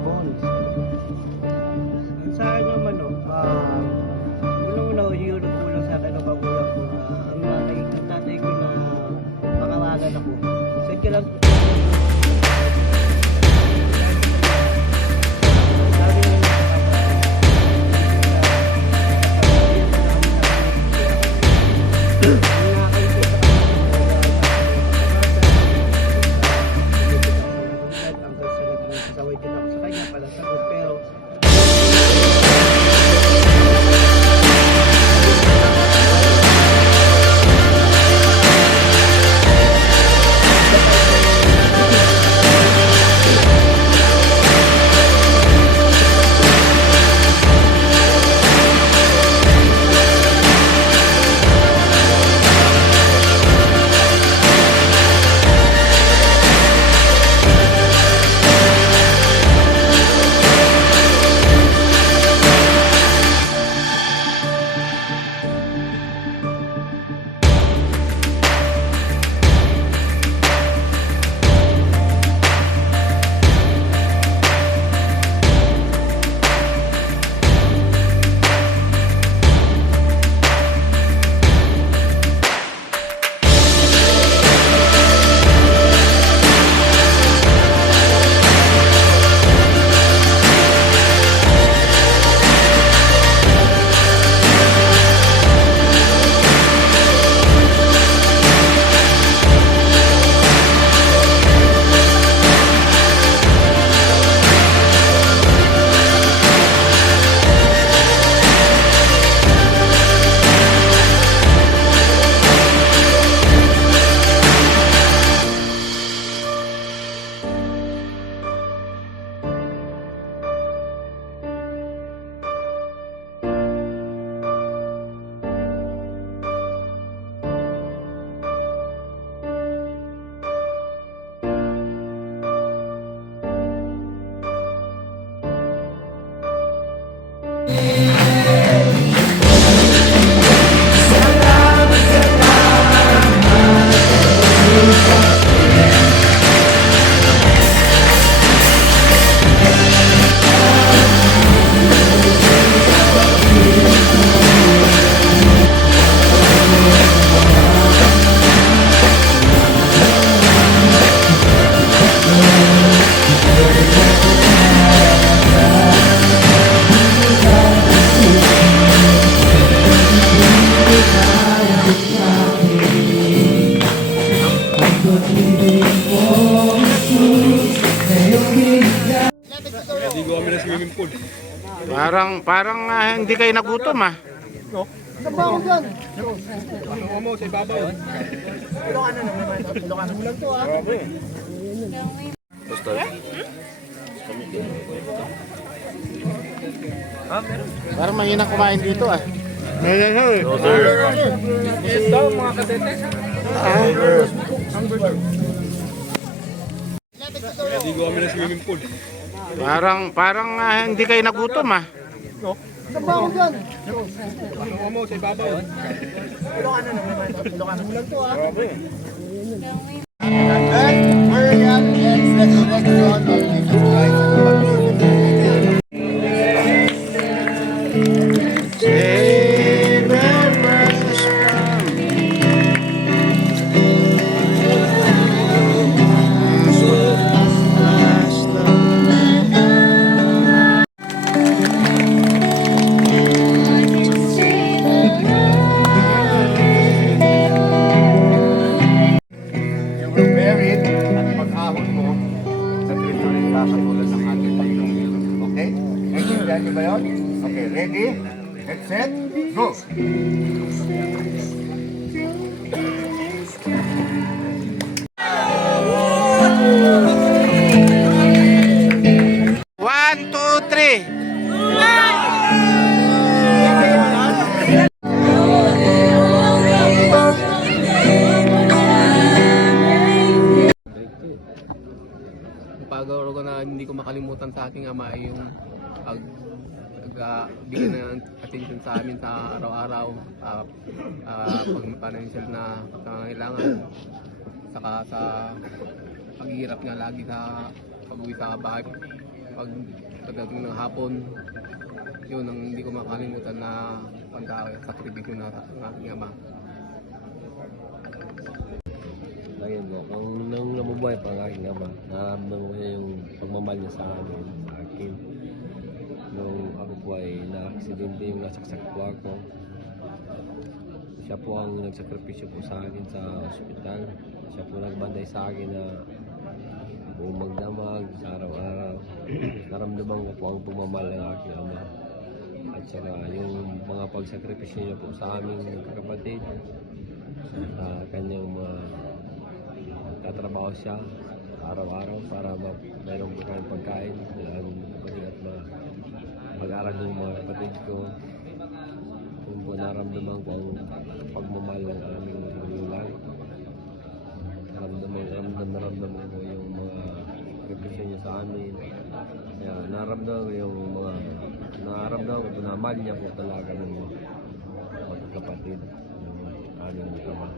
Pons. Ang sa akin naman, no, unang-una, yung nagkulang sa akin ng magulang ko na ang tatay ko na pangaralan ako. Sadya lang, saway din ako sa kanya para sagot, pero Parang hindi kayo nagutom ah. no? Nabaho dyan. Umo sa ibabaw. Ilokan na naman. Ilokan na lang to ah. Basta. Parang mahina kumain dito ah. No, sir. Yes, daw mga kadete. Hindi ko kami na swimming pool. Parang hindi kayo nagutom ah. No? Nabaho dyan. Umo sa ibabaw. Ilokan na naman. Ilokan na lang to ah. Okay, ready? Get set, go! One, two, three. Pag-aro ko na hindi ko makalimutan sa aking ama ay yung bigyan ng attention sa amin sa araw-araw, pag financial na pangangailangan, saka sa paghihirap nga lagi sa pag-uwi sa bahay. pagdating ng hapon, yun ang hindi ko makalimutan na pagka-sakripisyo na ng aking ama. Ayun nga, nung namubuhay pa ang aking ama, naramdaman ko niya yung pagmamahal niya sa amin, sa akin. Nung ako po ay na-aksidente, yung nasaksak po ako, siya po ang nagsakripisyo po sa akin sa ospital. Siya po nagbantay sa akin na buong magdamag sa araw-araw. Naramdaman ko po ang pagmamahal ng aking ama. At saka yung mga pagsakripisyo niya po sa aming magkakapatid, kanyang mga tatrabaho siya araw-araw para mayroong pagkain pagkain at mag-aral ng mga kapatid ko. Kung po naramdaman ko ang pagmamahal ng aming magulang, naramdaman ko yung mga represyon niya sa amin. Kaya naramdaman ko na mahal niya po talaga ng mga kapatid ng aming ama.